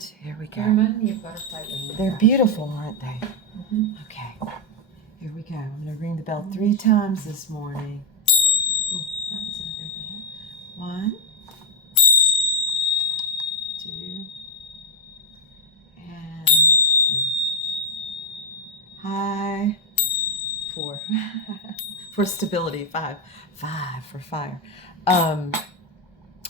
Here we They go. remind me of butterfly wings. They're beautiful, aren't they? Mm-hmm. Okay. Here we go. I'm going to ring the bell 3 times this morning. Oh, that was a very good hit. 1, 2, and 3. Hi. 4. For stability. 5. 5 for fire.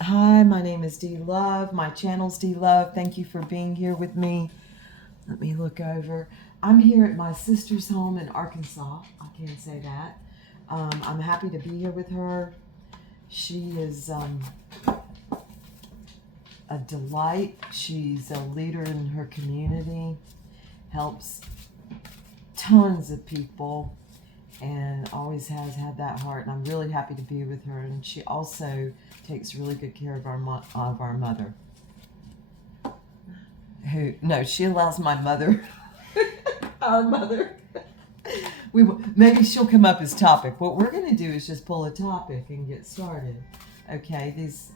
Hi, my name is D Love. My channel's D Love. Thank you for being here with me. Let me look over. I'm here at my sister's home in Arkansas. I can say that. I'm happy to be here with her. She is a delight. She's a leader in her community, helps tons of people, and always has had that heart. And I'm really happy to be with her. And she also takes really good care of our mother. She allows my mother, our mother. Maybe she'll come up as topic. What we're going to do is just pull a topic and get started. Okay, this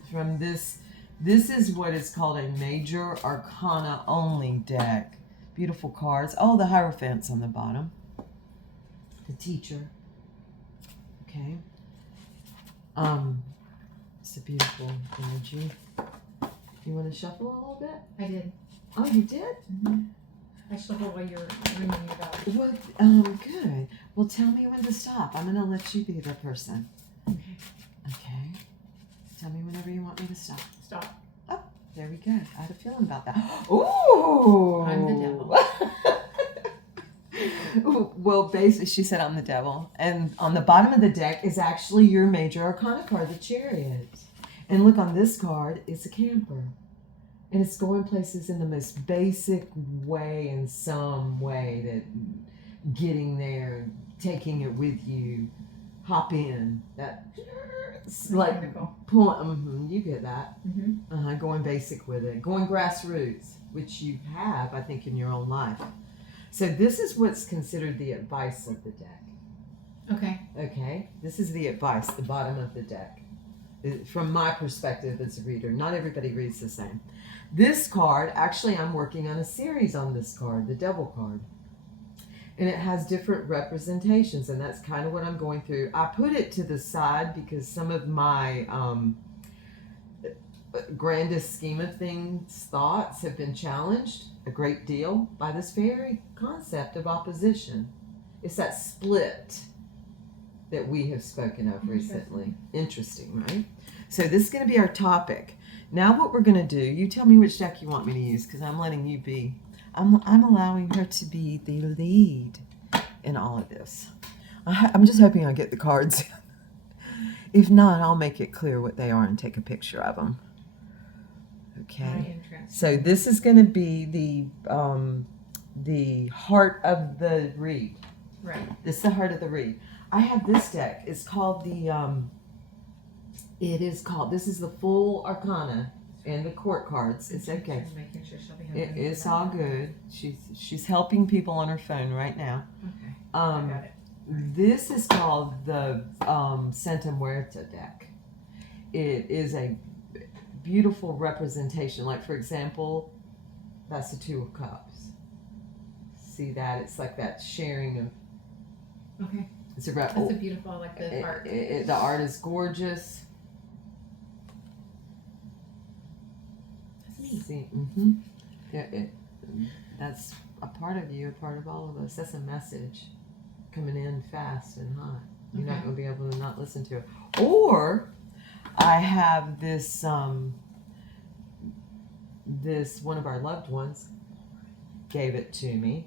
is what is called a major arcana only deck. Beautiful cards. Oh, the Hierophant's on the bottom. The teacher. Okay. It's a beautiful energy. You want to shuffle a little bit? I did. Oh, you did? Mm-hmm. I shuffled while you were ringing your bell. Well, good. Well, tell me when to stop. I'm going to let you be the person. Okay. Okay. Tell me whenever you want me to stop. Stop. Oh, there we go. I had a feeling about that. Ooh! I'm the devil. Well, basically, she said I'm the devil. And on the bottom of the deck is actually your major arcana card, the Chariot. And look, on this card, it's a camper. And it's going places in the most basic way, in some way, that getting there, taking it with you, hop in. That like point. You get that. Mm-hmm. Going basic with it, going grassroots, which you have, I think, in your own life. So this is what's considered the advice of the deck. Okay. Okay, this is the advice, the bottom of the deck. From my perspective as a reader, not everybody reads the same. This card, actually, I'm working on a series on this card, the Devil card. And it has different representations, and that's kind of what I'm going through. I put it to the side because some of my grandest scheme of things thoughts have been challenged a great deal by this very concept of opposition. It's that split that we have spoken of recently. Interesting, right? So this is going to be our topic. Now what we're going to do, you tell me which deck you want me to use, because I'm letting you be. I'm allowing her to be the lead in all of this. I'm just hoping I get the cards. If not, I'll make it clear what they are and take a picture of them. Okay. So this is going to be the heart of the read. Right. This is the heart of the read. I have this deck. It's called this is the full arcana and the court cards. It's okay. Making sure she'll be It's all good. She's helping people on her phone right now. Okay. I got it. This is called the Santa Muerta deck. It is a beautiful representation. Like, for example, that's the Two of Cups. See that? It's like that sharing of. Okay. It's a That's a beautiful, like the art. The art is gorgeous. That's neat. See, that's a part of you, a part of all of us. That's a message coming in fast and hot. You're not going to be able to not listen to it. Or I have this one of our loved ones gave it to me.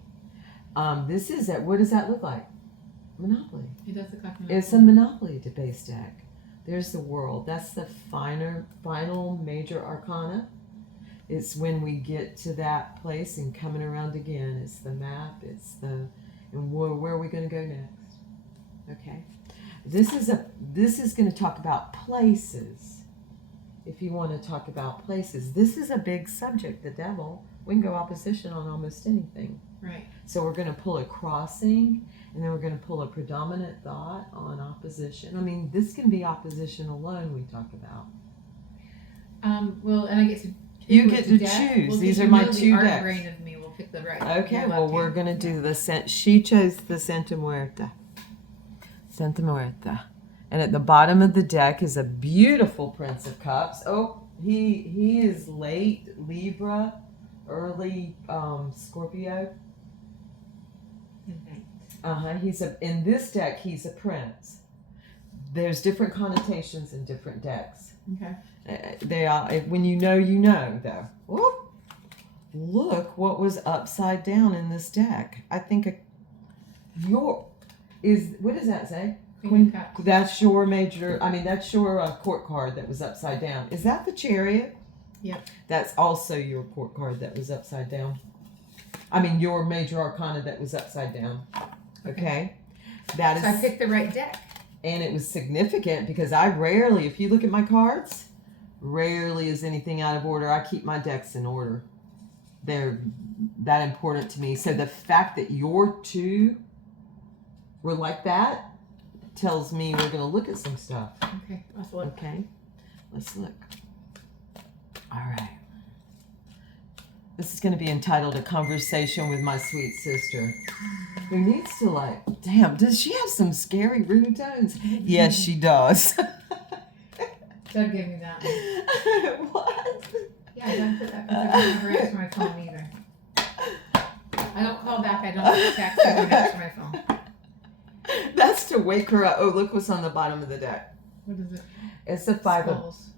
This is it. What does that look like? Monopoly. It does look like Monopoly. It's a Monopoly base deck. There's the world. That's the final major arcana. It's when we get to that place and coming around again. It's the map. And where are we going to go next? Okay. This is going to talk about places. If you want to talk about places, this is a big subject. The devil. We can go opposition on almost anything. Right. So we're going to pull a crossing, and then we're going to pull a predominant thought on opposition. I mean, this can be opposition alone we talk about. Well, and I get to You Ooh, get it's to a deck? choose. Well, These you are my know the 2 art decks. brain of me will pick the right. Okay, the well, left we're hand. going to do the she chose the Santa Muerta. Santa Muerta. And at the bottom of the deck is a beautiful Prince of Cups. Oh, he is late Libra, early Scorpio. He's in this deck he's a prince. There's different connotations in different decks. Okay. They are, when you know though. Whoop. Look what was upside down in this deck. I think what does that say? Queen of Cups. That's your that's your court card that was upside down. Is that the Chariot? Yep. That's also your court card that was upside down. I mean, your major arcana that was upside down. Okay. That is. So I picked the right deck. And it was significant because I rarely, if you look at my cards, rarely is anything out of order. I keep my decks in order. They're that important to me. So the fact that your 2 were like that tells me we're going to look at some stuff. Okay, let's look. Okay, let's look. All right. This is going to be entitled A Conversation with My Sweet Sister. Who needs to damn, does she have some scary ringtones? Yes, she does. Doug gave me that one. What? Yeah, Doug put that because I don't ever answer my phone either. I don't call back, I don't text, I don't answer my phone. That's to wake her up. Oh, look what's on the bottom of the deck. What is it? It's the 5 Skulls.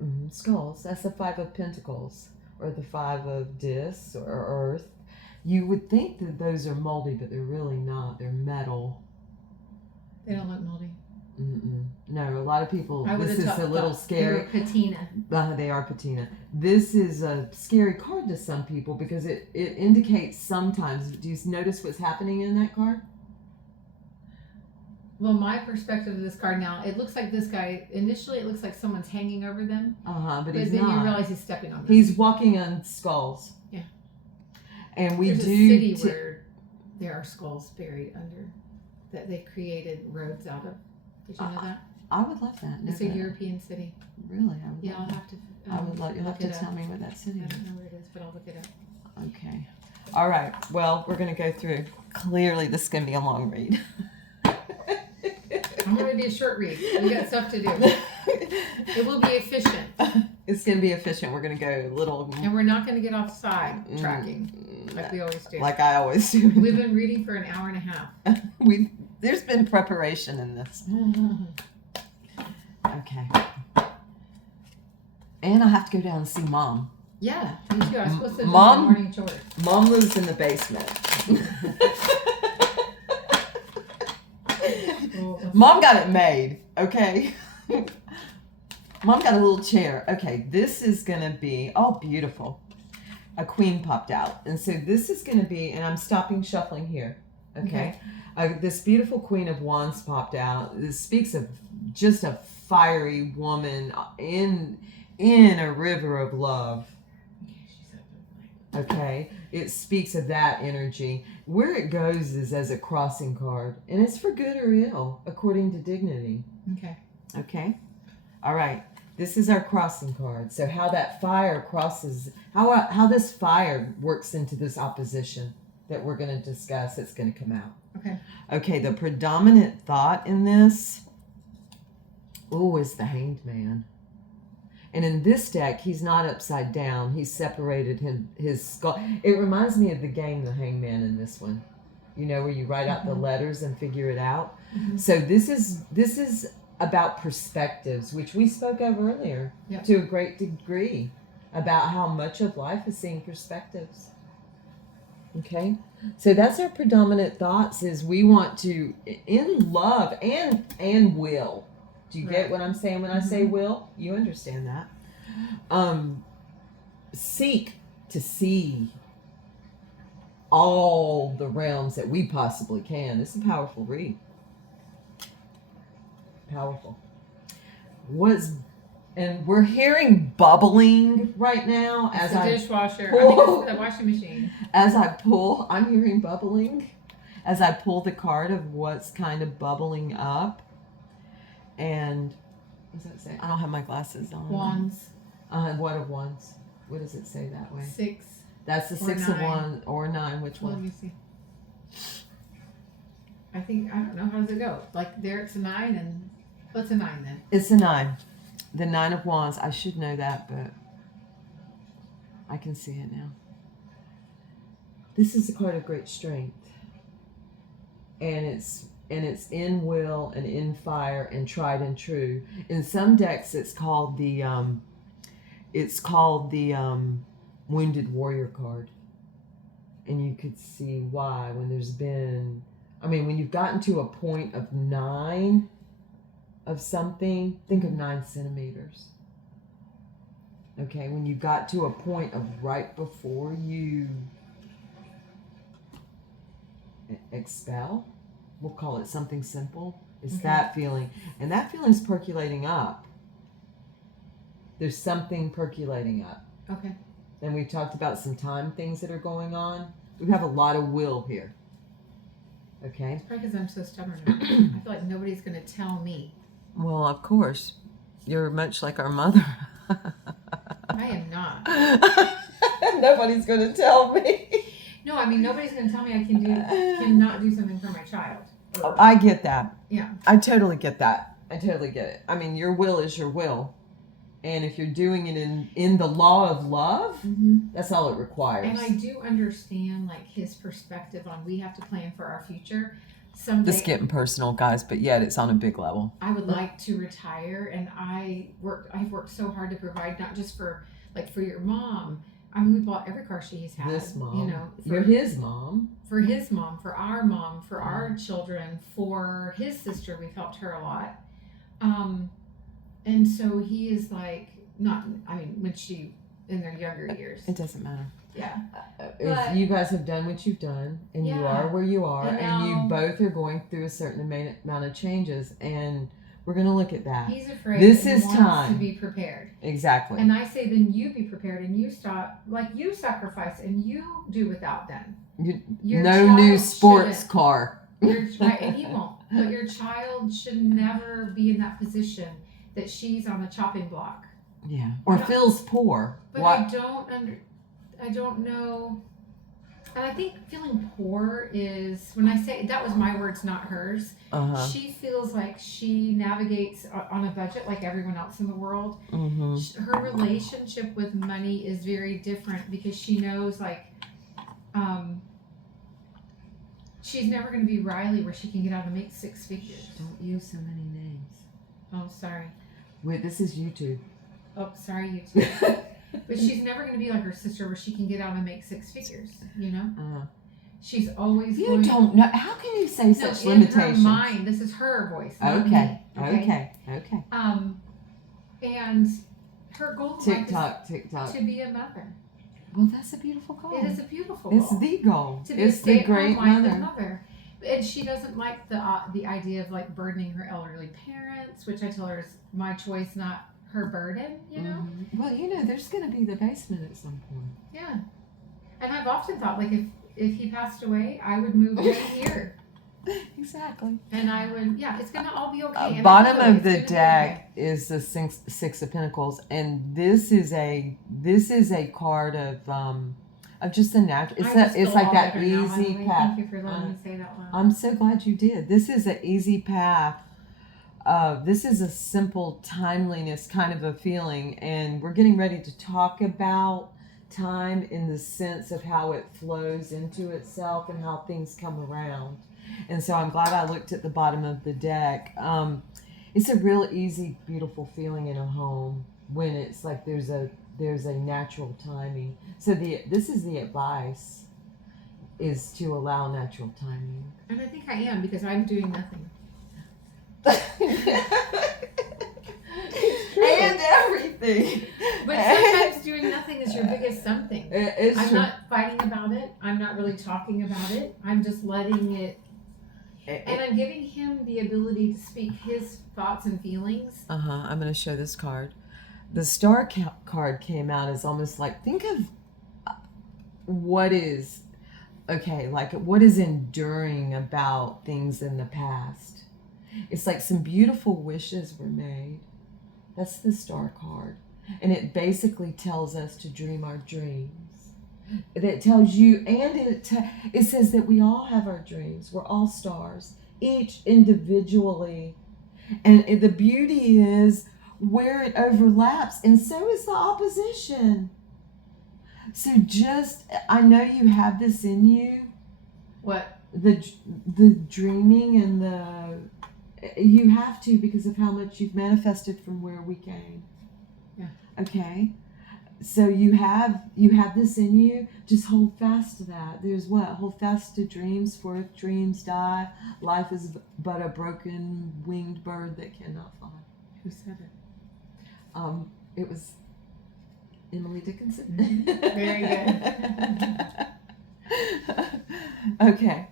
of skulls. That's the 5 of Pentacles, or the 5 of discs, or Earth. You would think that those are moldy, but they're really not. They're metal. They don't look moldy. No, a lot of people. This is a little They scary. were patina. They are patina. This is a scary card to some people because it indicates sometimes. Do you notice what's happening in that card? Well, my perspective of this card now, it looks like this guy, initially it looks like someone's hanging over them. But he's then not. you realize he's stepping on them. He's walking on skulls. Yeah. And There's a city where there are skulls buried under, that they created roads out of. Did you know that? I would love that. It's a European city. Really? I would Yeah, love I'll that. have to. I would love. You'll have to look it tell up. me where that city I is. don't know where it is, but I'll look it up. Okay. All right. Well, we're going to go through. Clearly, this is going to be a long read. I'm going to be a short read. We got stuff to do. It will be efficient. It's going to be efficient. We're going to go a little. And we're not going to get off side tracking like we always do. Like I always do. We've been reading for an hour and a half. There's been preparation in this. Okay. And I have to go down and see Mom. Yeah, me too. I was supposed to do Mom? my morning chores. Mom lives in the basement. Mom got it made, okay? Mom got a little chair. Okay, this is going to be, oh, beautiful. A queen popped out. And so this is going to be, and I'm stopping shuffling here, okay? This beautiful Queen of Wands popped out. This speaks of just a fiery woman in a river of love. Okay, it speaks of that energy. Where it goes is as a crossing card, and it's for good or ill, according to dignity. Okay. Okay, all right. This is our crossing card. So how that fire crosses, how this fire works into this opposition that we're going to discuss. It's going to come out. Okay. Okay, the predominant thought in this, is the Hanged Man. And in this deck, he's not upside down. He's separated his skull. It reminds me of the game The Hangman in this one. You know, where you write out the letters and figure it out. Mm-hmm. So this is about perspectives, which we spoke of earlier to a great degree, about how much of life is seeing perspectives. Okay? So that's our predominant thoughts, is we want to, in love and will. Do you get what I'm saying when I say will? You understand that. Seek to see all the realms that we possibly can. It's a powerful read. Powerful. And we're hearing bubbling right now It's as the I dishwasher. pull. It's the washing machine. As I pull, I'm hearing bubbling. As I pull the card of what's kind of bubbling up. And what does that say? I don't have my glasses on. Wands. What of Wands? What does it say that way? 6. That's the Or 6 of 9. Wands or 9. Which Well, let one? me see. I think, I don't know, how does it go? Like there it's a 9 and what's a 9 then? It's a 9. The 9 of Wands. I should know that, but I can see it now. This is a card of great strength. And it's in will and in fire and tried and true. In some decks it's called the wounded warrior card. And you could see why when when you've gotten to a point of 9 of something, think of 9 centimeters. Okay, when you got to a point of right before you expel, we'll call it something simple. It's that feeling. And that feeling's percolating up. There's something percolating up. Okay. And we've talked about some time things that are going on. We have a lot of will here. Okay? Probably because I'm so stubborn. I feel like nobody's going to tell me. Well, of course. You're much like our mother. I am not. Nobody's going to tell me. No, I mean, nobody's going to tell me I cannot do something for my child. Or, I get that. yeah. I totally get that. I totally get it. I mean, your will is your will. And if you're doing it in the law of love, that's all it requires. And I do understand, like, his perspective on we have to plan for our future. Someday, This is getting personal, guys, but yet it's on a big level. I would like to retire, and I've worked so hard to provide, not just for your mom. I mean, we bought every car she's had. This mom. You know, You're his mom. For his mom, for our children, for his sister, we've helped her a lot. And so he is like, when she, in their younger years. It doesn't matter. Yeah. If you guys have done what you've done, and you Yeah. are where you are, And and you now- both are going through a certain amount of changes, and we're going to look at that. He's afraid. This and is wants time. to be prepared. Exactly. And I say, then you be prepared, and you stop, you sacrifice, and you do without them. Your No new child sports shouldn't. car. And he won't. But your child should never be in that position that she's on the chopping block. Yeah. Or No. feels poor. But What? I don't know. And I think feeling poor is, when I say, that was my words, not hers. Uh-huh. She feels like she navigates on a budget like everyone else in the world. Mm-hmm. Her relationship with money is very different because she knows, she's never going to be Riley where she can get out and make 6 figures. Don't use so many names. Oh, sorry. Wait, this is YouTube. Oh, sorry, you too. But she's never going to be like her sister where she can get out and make 6 figures, you know? She's always You going... don't know. How can you say such in limitations? her mind, this is her voice, not Okay. me, Okay. And her goal in life TikTok. is to be a mother. Well, that's a beautiful goal. It is a beautiful It's goal. the goal. To be It's a the great stay-at-home wife and mother. mother. And she doesn't like the idea of burdening her elderly parents, which I tell her is my choice, not her burden, you know? Mhm. Well, there's going to be the basement at some point. Yeah. And I've often thought, if he passed away, I would move right here. Exactly. And I would, it's going to all be okay. And Bottom I know of the it's gonna be deck is the six of Pentacles, and this is a card of just the natural. okay. It's like that Now, by the easy way. path. Thank you for letting me say that loud. I'm so glad you did. This is an easy path. This is a simple timeliness kind of a feeling, and we're getting ready to talk about time in the sense of how it flows into itself and how things come around. And so I'm glad I looked at the bottom of the deck. It's a real easy, beautiful feeling in a home when it's like there's a natural timing. So this is the advice, is to allow natural timing. And I think I am, because I'm doing nothing. And everything. But sometimes doing nothing is your biggest something. It's I'm true. not fighting about it. I'm not really talking about it. I'm just letting it. And I'm giving him the ability to speak his thoughts and feelings. I'm going to show this card. The star card came out as almost like, think of what is enduring about things in the past. It's like some beautiful wishes were made. That's the star card. And it basically tells us to dream our dreams. It tells you, and it says that we all have our dreams. We're all stars, each individually. And the beauty is where it overlaps, and so is the opposition. So I know you have this in you. What? The dreaming and you have to, because of how much you've manifested from where we came. Yeah. Okay. So you have this in you. Just hold fast to that. There's what? Hold fast to dreams, for if dreams die, life is but a broken winged bird that cannot fly. Who said it? It was Emily Dickinson. Very good. Okay.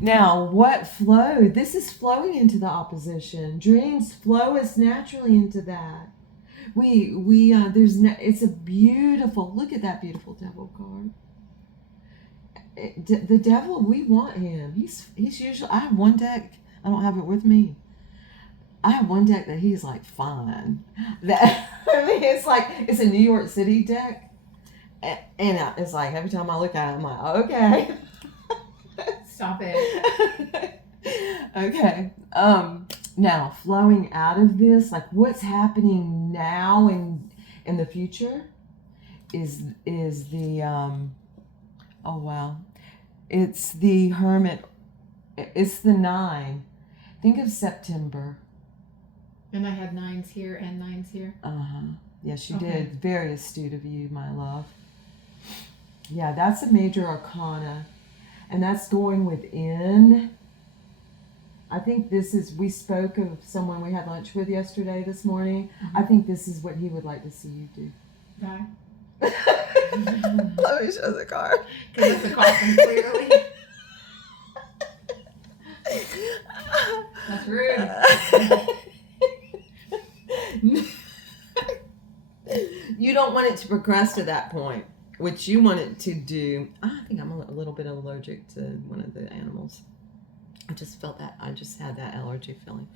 Now, what flow? This is flowing into the opposition. Dreams flow us naturally into that. It's a beautiful, look at that beautiful devil card. The devil, we want him. He's usually, I have one deck, I don't have it with me. I have one deck that he's like, fine. That, I mean, it's a New York City deck. And it's like, every time I look at it, I'm like, okay. Stop it. Okay. Now, flowing out of this, like what's happening now and in the future is the oh wow. It's the Hermit. It's the 9. Think of September. And I had 9s here and 9s here. Yes, you Okay. did. Very astute of you, my love. Yeah, that's a major arcana. And that's going within. I think we spoke of someone we had lunch with yesterday this morning. Mm-hmm. I think this is what he would like to see you do. Die. Let me show the card. Because it's a coffin, clearly. That's rude. You don't want it to progress to that point. What you want it to do, I think I'm a little bit allergic to one of the animals. I just felt that. I just had that allergy feeling.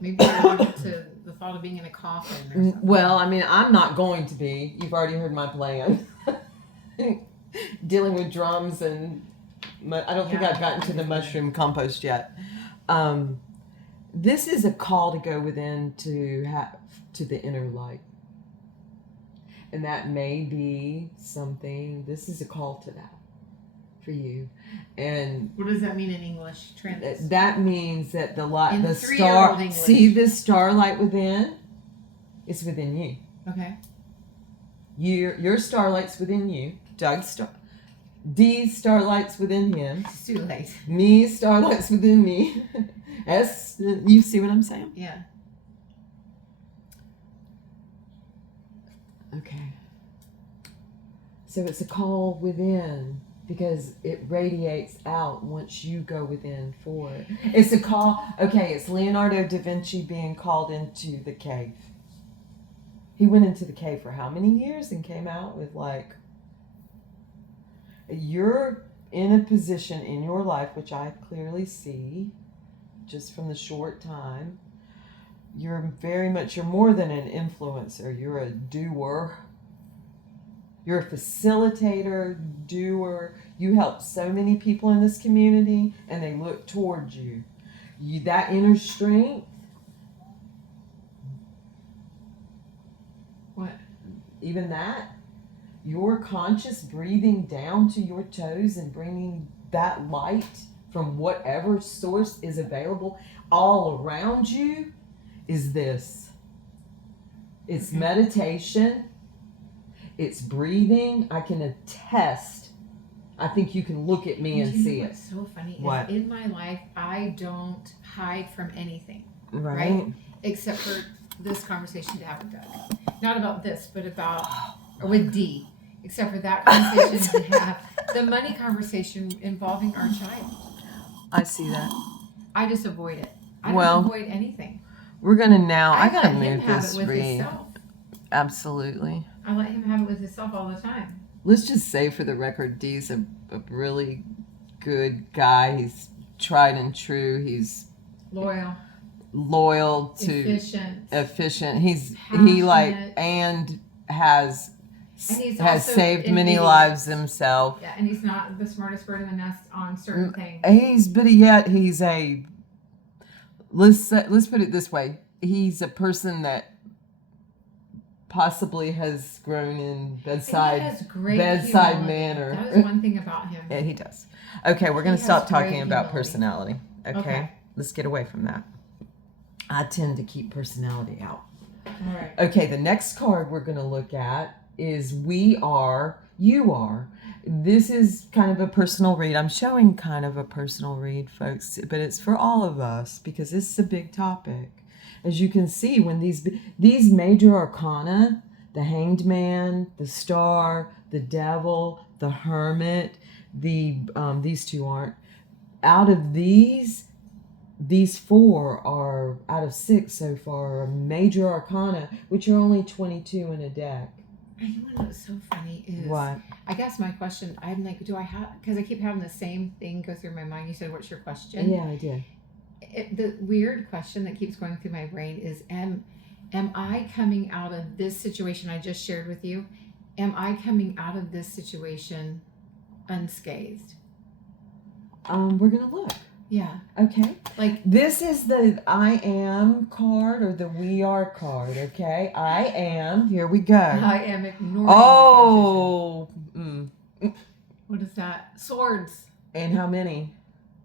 Maybe you're allergic to the thought of being in a coffin or something. Well, I mean, I'm not going to be. You've already heard my plan. Dealing with drums and I don't think I've gotten to the mushroom compost yet. This is a call to go within to the inner light. And that may be something, this is a call to that for you. And What does that mean in English? that means that the light, In the 3-year-old star, English. see this starlight within? It's within you. Okay. Your starlight's within you. D's starlight's within him. It's too late. Me starlight's within me. You see what I'm saying? Yeah. Okay. So it's a call within because it radiates out once you go within for it. It's a call. Okay, it's Leonardo da Vinci being called into the cave. He went into the cave for how many years and came out with you're in a position in your life, which I clearly see just from the short time. You're more than an influencer. You're a doer. You're a facilitator, doer. You help so many people in this community, and they look towards you. That inner strength. What? Even that. Your conscious breathing down to your toes and bringing that light from whatever source is available all around you is this. It's meditation. It's breathing. I can attest. I think you can look at me and see it. What's so funny What? is in my life, I don't hide from anything. Right? Except for this conversation to have with Doug. Not about this, but about, or with D. Except for that conversation to have. The money conversation involving our child. I see that. I just avoid it. I don't avoid anything. We're going to now, I got to let him move have this it with read. himself. Absolutely. I let him have it with himself all the time. Let's just say for the record, Dee's a really good guy. He's tried and true. He's Loyal. loyal to efficient. He Passionate. and has And he's has also saved many innovative. lives himself. Yeah, and he's not the smartest bird in the nest on certain things. He's a let's put it this way. He's a person that possibly has grown in bedside He has great bedside humility. manner. That is one thing about him. Yeah, he does. Okay, we're going He to stop has great talking about humility. personality. Okay? Okay. Let's get away from that. I tend to keep personality out. All right. Okay, the next card we're going to look at is We Are, You Are. This is kind of a personal read. I'm showing kind of a personal read, folks, but it's for all of us because this is a big topic. As you can see, when these major arcana, the Hanged Man, the Star, the Devil, the Hermit, these two aren't. Out of these four are, out of 6 so far, are major arcana, which are only 22 in a deck. You know what's so funny is, What? I guess my question, I'm like, do I have, because I keep having the same thing go through my mind. You said, what's your question? Yeah, I did. The weird question that keeps going through my brain is, am I coming out of this situation I just shared with you? Am I coming out of this situation unscathed? We're going to look. Yeah. Okay. Like, This is the I am card or the we are card, okay? I am. Here we go. I am ignoring Oh. the conversation. What is that? Swords. And how many?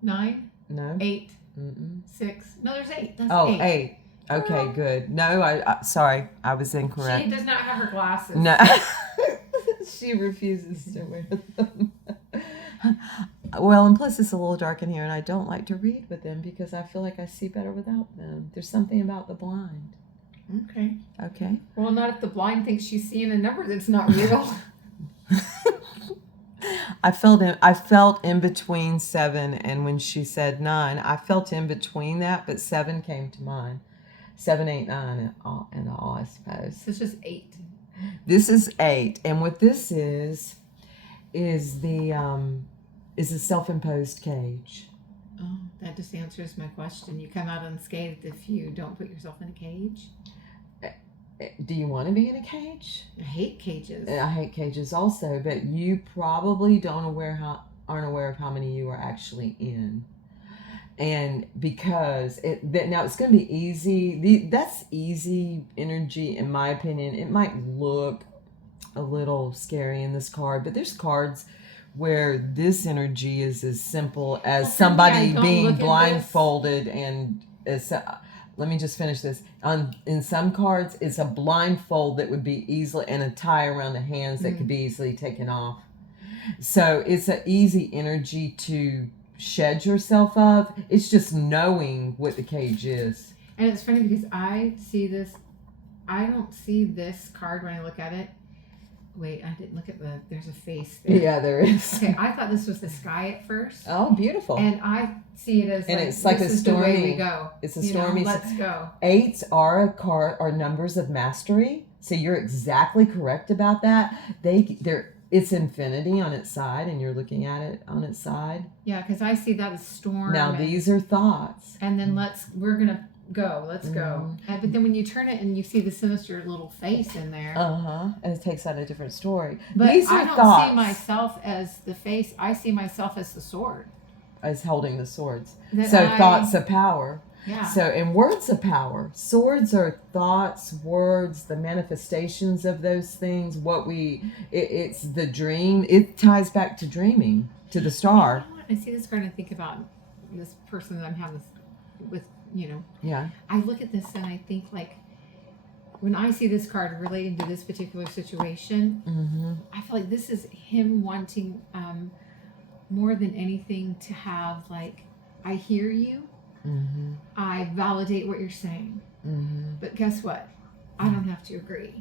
9, No. 8, Mm-mm. 6. No, there's 8. That's Oh, 8. 8. Okay, good. No, I sorry. I was incorrect. She does not have her glasses. No. She refuses to wear them. Well, and plus it's a little dark in here, and I don't like to read with them because I feel like I see better without them. There's something about the blind. Okay. Okay. Well, not if the blind thinks she's seeing a number that's not real. I felt in between 7 and when she said 9, I felt in between that, but 7 came to mind. 7, 8, 9, and all, I suppose. So it's just 8. This is 8, and what this is a self-imposed cage. Oh, that just answers my question. You come out unscathed if you don't put yourself in a cage. Do you want to be in a cage? I hate cages. I hate cages also, but you probably aren't aware of how many you are actually in. And because now it's going to be easy. That's easy energy, in my opinion. It might look a little scary in this card, but there's cards where this energy is as simple as somebody being blindfolded and let me just finish this. In some cards, it's a blindfold that would be easily, and a tie around the hands that could be easily taken off. So it's an easy energy to shed yourself of. It's just knowing what the cage is. And it's funny because I don't see this card when I look at it. Wait, I didn't look at there's a face there. Yeah, there is. Okay, I thought this was the sky at first. Oh, beautiful. And I see it as, and it's like this a is stormy. the way we go. It's a stormy. Let's go. 8s are numbers of mastery. So you're exactly correct about that. It's infinity on its side, and you're looking at it on its side. Yeah, because I see that as storm. Now these are thoughts. And then we're gonna go. Let's go. But then when you turn it and you see the sinister little face in there. And it takes out a different story. But these are I don't thoughts. see myself as the face. I see myself as the sword. As holding the swords. That thoughts of power. Yeah. So, and words of power. Swords are thoughts, words, the manifestations of those things. It's the dream. It ties back to dreaming, to the star. I see this card and I think about this person that I'm having this with, Yeah. I look at this and I think, like, when I see this card relating to this particular situation, I feel like this is him wanting more than anything to have, like, I hear you. I validate what you're saying. But guess what? I don't have to agree.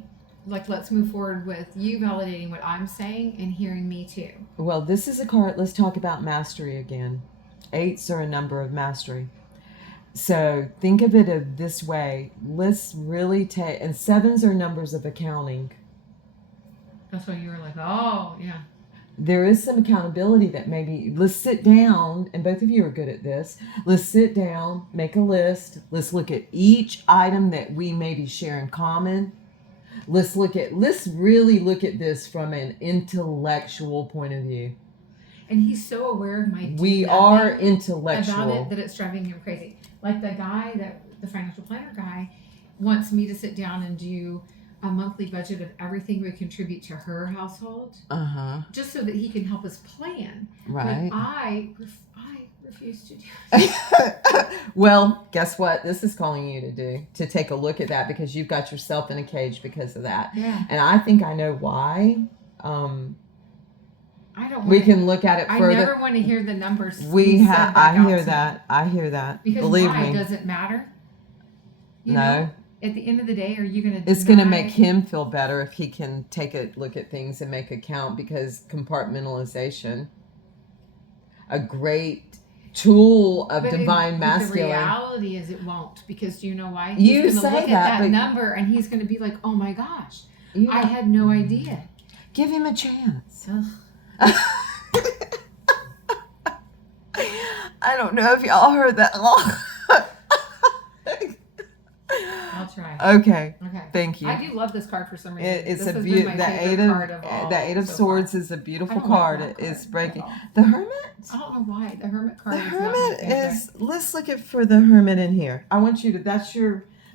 Like, let's move forward with you validating what I'm saying and hearing me too. Well, this is a card. Let's talk about mastery again. 8s are a number of mastery. So think of it of this way. Let's really take, and 7s are numbers of accounting. That's why you were like, oh, yeah. there is some accountability that maybe let's sit down, and both of you are good at this. Let's sit down, make a list. Let's look at each item that we maybe share in common. Let's really look at this from an intellectual point of view. And he's so aware of my We are intellectual about it that it's driving him crazy. Like the financial planner guy wants me to sit down and do a monthly budget of everything we contribute to her household, just so that he can help us plan. Right. But I refuse to do it. Well, guess what? This is calling you to take a look at that, because you've got yourself in a cage because of that. Yeah. And I think I know why. I don't. We can look at it further. I never want to hear the numbers. I hear that. Because believe why? me. Does it matter? You No. know, at the end of the day, are you going to? It's going to make him feel better if he can take a look at things and make a count, because compartmentalization, a great tool of divine masculine. The reality is it won't, because you know why? You he's say gonna look that, at but number and he's going to be like, "Oh my gosh, you I had no idea." Give him a chance. Ugh. I don't know if y'all heard that. I'll try. Okay. Okay. Thank you. I do love this card for some reason. It's this a beautiful. The Eight of Swords far. is a beautiful I don't card. like that It's card breaking. at all. The Hermit. I don't know why the Hermit card. The is not my Hermit favorite. is. Let's look at for the Hermit in here. I want you to.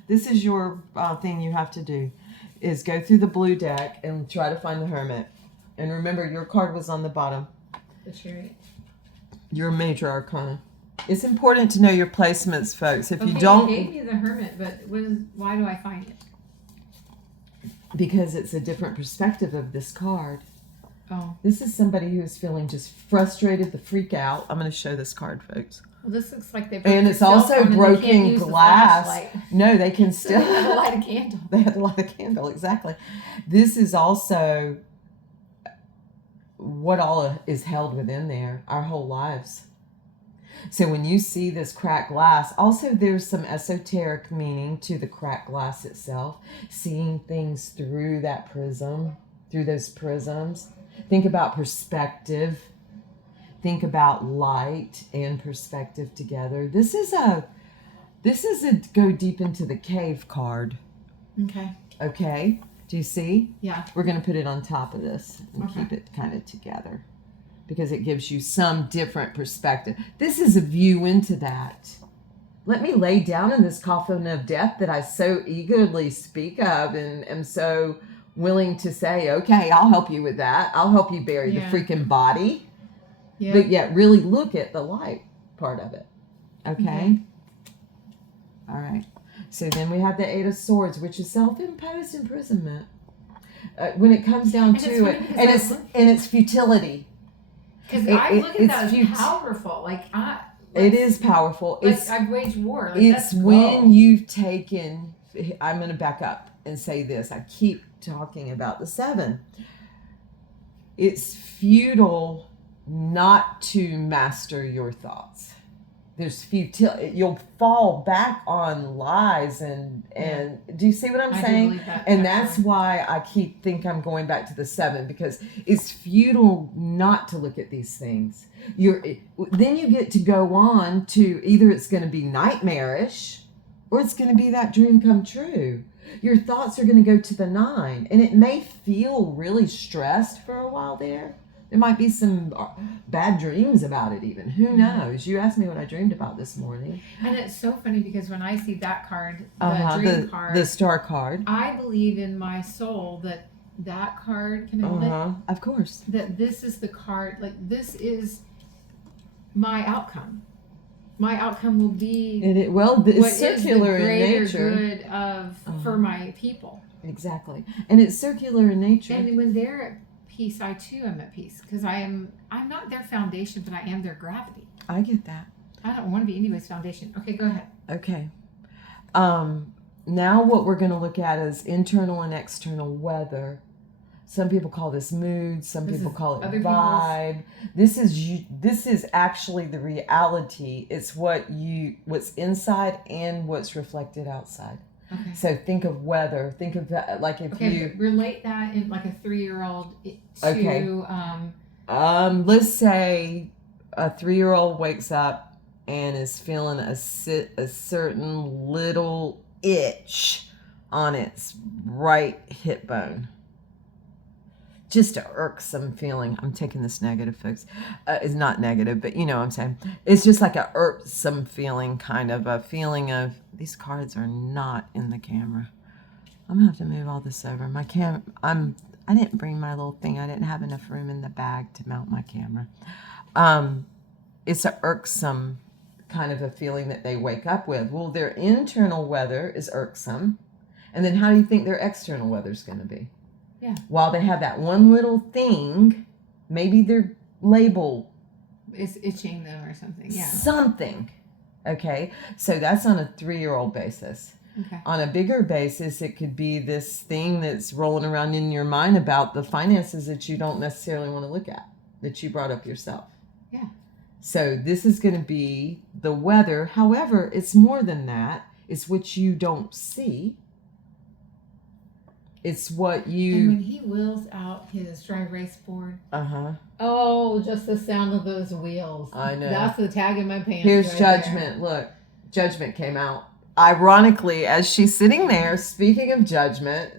This is your thing. You have to do, is go through the blue deck and try to find the Hermit. And remember, your card was on the bottom. The Chariot. Your major arcana. It's important to know your placements, folks. If you Okay, don't, you gave me the Hermit, but why do I find it? because it's a different perspective of this card. Oh, This is somebody who's feeling just frustrated, the freak out. I'm going to show this card, folks. well, this looks like they. And it's also broken glass. No, they can So still. they had to light a candle. They had to light a candle, exactly. This is also what all is held within there, our whole lives. So when you see this cracked glass, also there's some esoteric meaning to the cracked glass itself, seeing things through that prism, through those prisms. Think about perspective. Think about light and perspective together. This is a go deep into the cave card. Okay. Okay? Do you see? Yeah. We're going to put it on top of this and Okay. keep it kind of together, because it gives you some different perspective. This is a view into that. Let me lay down in this coffin of death that I so eagerly speak of and am so willing to say, okay, I'll help you with that. I'll help you bury Yeah. the freaking body. Yeah. But yet really look at the light part of it. Okay? Okay. All right. So then we have the Eight of Swords, which is self-imposed imprisonment. When it comes down And it's to funny it, because and it's futility. Because It- I look at it's that as fut- powerful. It is powerful. Like It's I've waged war. Like, it's that's when go. you've taken. I'm going to back up and say this. I keep talking about the 7. It's futile not to master your thoughts. There's futility. You'll fall back on lies and do you see what I'm I do saying? believe that, And that's actually. why I think I'm going back to the 7, because it's futile not to look at these things. Then you get to go on to either it's going to be nightmarish or it's going to be that dream come true. Your thoughts are going to go to the 9, and it may feel really stressed for a while there. There might be some bad dreams about it even. Who knows? You asked me what I dreamed about this morning. And it's so funny because when I see that card, the dream card, the star card. I believe in my soul that card, can I hold it? Of course. That this is the card, like this is my outcome. My outcome will be It's what circular is the in greater nature. good for my people. Exactly. And it's circular in nature. And when they're at peace, I too am at peace, because I'm not their foundation, but I am their gravity. I get that. I don't want to be anybody's foundation. Okay, go ahead. Okay. Now what we're going to look at is internal and external weather. Some people call this mood. Some This people is call it other vibe. This is actually the reality. It's what's inside and what's reflected outside. Okay. So think of weather. Think of that like if Okay, you. but relate that in like a 3-year-old to Okay. Let's say a 3-year-old wakes up and is feeling a certain little itch on its right hip bone. Just a irksome feeling. I'm taking this negative, folks. It's not negative, but you know what I'm saying. It's just like a irksome feeling, kind of a feeling of, these cards are not in the camera. I'm gonna have to move all this over. I didn't bring my little thing. I didn't have enough room in the bag to mount my camera. It's a irksome kind of a feeling that they wake up with. Well, their internal weather is irksome. And then how do you think their external weather is going to be? Yeah. While they have that one little thing, maybe their label is itching them or something. Yeah. Something. Okay. So that's on a 3-year-old basis. Okay. On a bigger basis, it could be this thing that's rolling around in your mind about the finances that you don't necessarily want to look at, that you brought up yourself. Yeah. So this is going to be the weather. However, it's more than that. It's what you don't see. It's what you... And when he wheels out his dry erase board. Uh-huh. Oh, just the sound of those wheels. I know. That's the tag in my pants. Here's right Judgment. there. Look, Judgment came out. Ironically, as she's sitting there, speaking of judgment,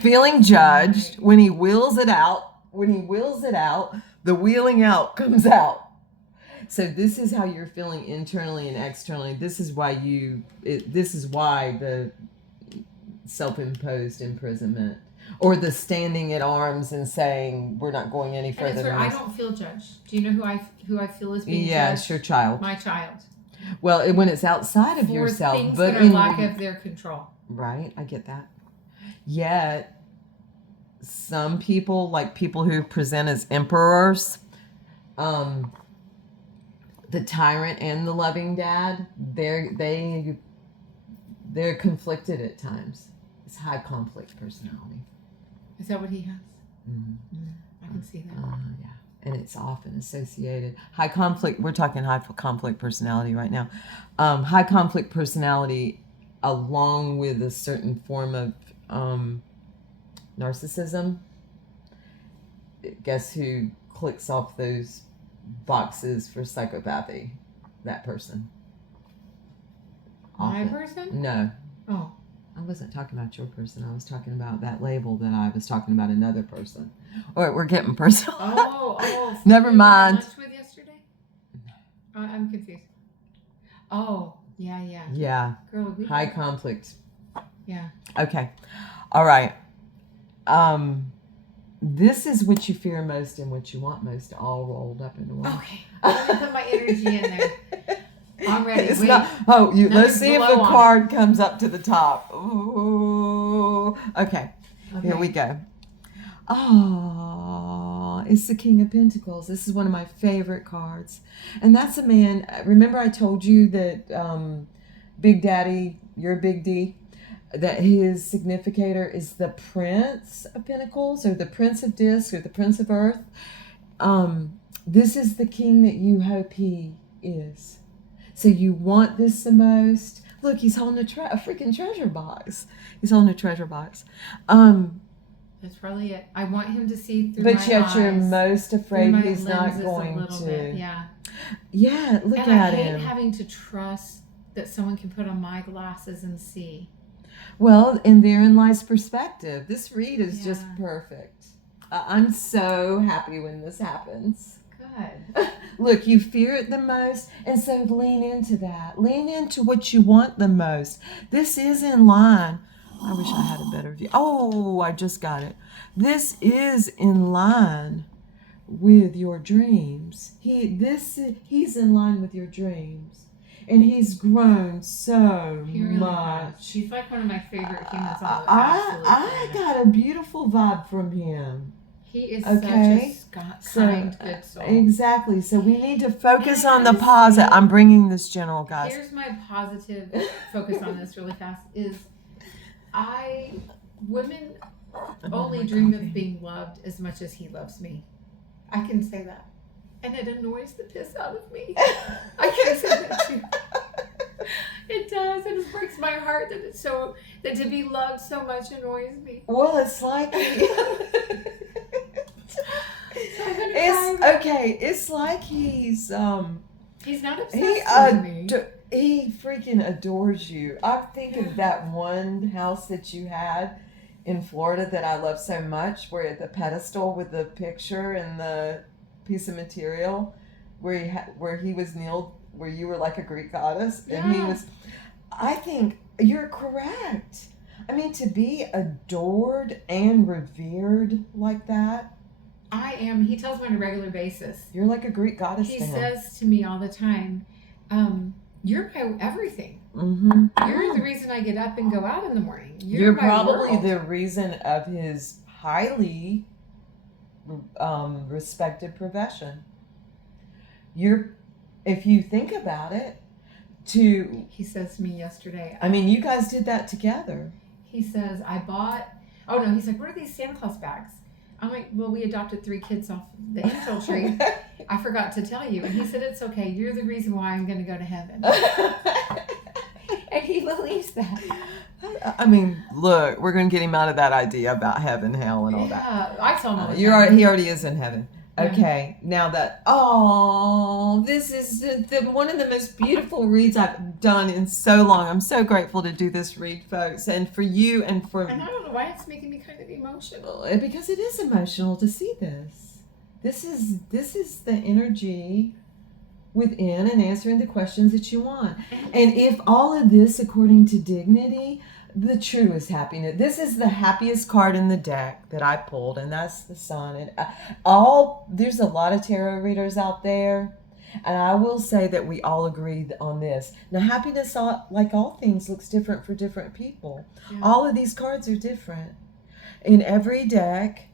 feeling judged, when he wheels it out, the wheeling out comes out. So this is how you're feeling internally and externally. This is why the self-imposed imprisonment, or the standing at arms and saying we're not going any further. And it's where I don't feel judged. Do you know who I feel is being judged? Yeah, it's your child. My child. Well, when it's outside of For yourself, things but that are lack of their control. Right, I get that. Yet, some people, like people who present as emperors, the tyrant and the loving dad, they're conflicted at times. It's high conflict personality. Is that what he has? Mm-hmm. I can see that. Yeah. And it's often associated. High conflict, we're talking high conflict personality right now. High conflict personality, along with a certain form of narcissism. Guess who clicks off those boxes for psychopathy? That person. My Often. person? No. Oh. I wasn't talking about your person. I was talking about that label that I was talking about another person. All right, we're getting personal. Oh. Never mind. Lunch with yesterday? I'm confused. Oh, yeah. Yeah. Girl, High conflict. Yeah. Okay. All right. This is what you fear most and what you want most, all rolled up into one. Okay. Let me put my energy in there. I'm ready. It's Wait. not. Let's see if the blow on card comes up to the top. Ooh. Okay. Here we go. Oh, it's the King of Pentacles. This is one of my favorite cards. And that's a man. Remember I told you that Big Daddy, your Big D, that his significator is the Prince of Pentacles, or the Prince of Discs, or the Prince of Earth. This is the king that you hope he is. So you want this the most. Look, he's holding a freaking treasure box. He's holding a treasure box. That's probably it. I want him to see through my eyes. But yet you're most afraid he's not lenses going to. Bit, yeah. Yeah, look and at I hate him. having to trust that someone can put on my glasses and see. Well, and therein lies perspective. This read is just perfect. I'm so happy when this happens. Good. Look, you fear it the most, and so lean into that. Lean into what you want the most. This is in line. I wish I had a better view. Oh, I just got it. This is in line with your dreams. He's in line with your dreams. And he's grown so really much. Has. He's like one of my favorite humans on the I got a beautiful vibe from him. He is such a kind, good soul. Exactly. So we need to focus on the positive. I'm bringing this general, guys. Here's my positive focus on this really fast is women only dream of being loved as much as he loves me. I can say that. And it annoys the piss out of me. I can say that too. It does, and it breaks my heart that to be loved so much annoys me. Well, it's like So I'm gonna It's cry. okay. It's like he's He's not he obsessed with me. he freaking adores you. I think of that one house that you had in Florida that I love so much, where the pedestal with the picture and the piece of material, where he was kneeled, where you were like a Greek goddess, and he Yeah. was. I think you're correct. I mean, to be adored and revered like that, I am. He tells me on a regular basis. you're like a Greek goddess He to him. says to me all the time, "You're my everything. Mm-hmm. You're the reason I get up and go out in the morning. You're my probably world." the reason of his highly respected profession. If you think about it, He says to me yesterday. I mean, you guys did that together. He says, "I bought." Oh no, he's like, "What are these Santa Claus bags?" I'm like, "Well, we adopted 3 kids off the angel tree. I forgot to tell you." And he said, "It's okay. You're the reason why I'm going to go to heaven." And he believes that. I mean, look, we're going to get him out of that idea about heaven, hell, and all that. Yeah, I told him. He already is in heaven. Yeah. Okay, now this is one of the most beautiful reads I've done in so long. I'm so grateful to do this read, folks, and for you and for And I don't know why it's making me kind of emotional. because it is emotional to see this. This is the energy within and answering the questions that you want. And if all of this, according to Dignity, the truest happiness. This is the happiest card in the deck that I pulled, and that's the Sun. And there's a lot of tarot readers out there, and I will say that we all agree on this. Now, happiness, like all things, looks different for different people. Yeah. All of these cards are different. In every deck,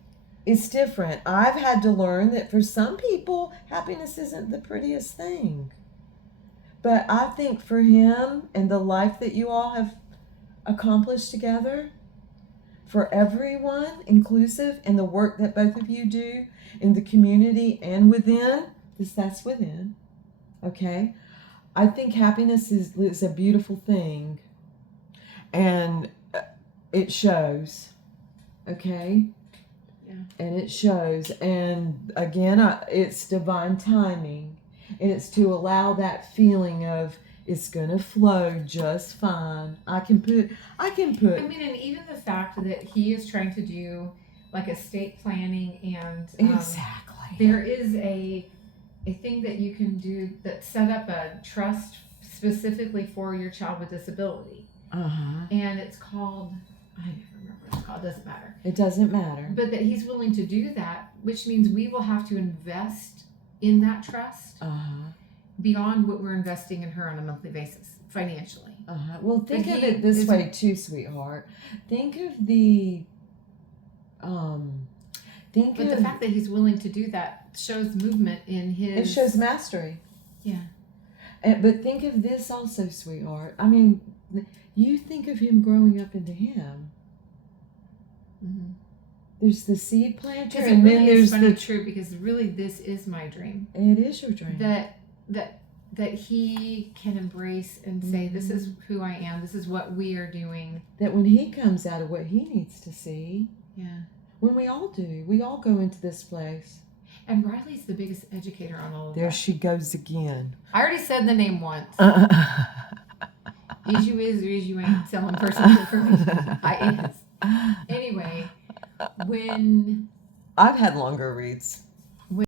it's different. I've had to learn that for some people, happiness isn't the prettiest thing. But I think for him and the life that you all have accomplished together, for everyone inclusive, and the work that both of you do in the community and within, that's within, okay? I think happiness is a beautiful thing, and it shows, okay? Yeah. And it shows, and again, it's divine timing, and it's to allow that feeling of it's gonna flow just fine. I can put. I mean, and even the fact that he is trying to do like estate planning, and Exactly. there is a thing that you can do that set up a trust specifically for your child with disability, and it's called, I never remember what it's called. It doesn't matter. It doesn't matter. But that he's willing to do that, which means we will have to invest in that trust beyond what we're investing in her on a monthly basis financially. Well, think But of he it this is- way too, sweetheart. Think of the But the fact that he's willing to do that shows movement in his. it shows mastery. Yeah. But think of this also, sweetheart. I mean, you think of him growing up into him. Mm-hmm. There's the seed planter, Because it and really then is there's funny, the. true, because really this is my dream. It is your dream. That he can embrace and say, "This is who I am. This is what we are doing." That when he comes out of what he needs to see, Yeah. when we all do, we all go into this place. And Riley's the biggest educator on all of There that. she goes again. I already said the name once. Is you is or is you ain't selling personal information. I is. Anyway, when I've had longer reads.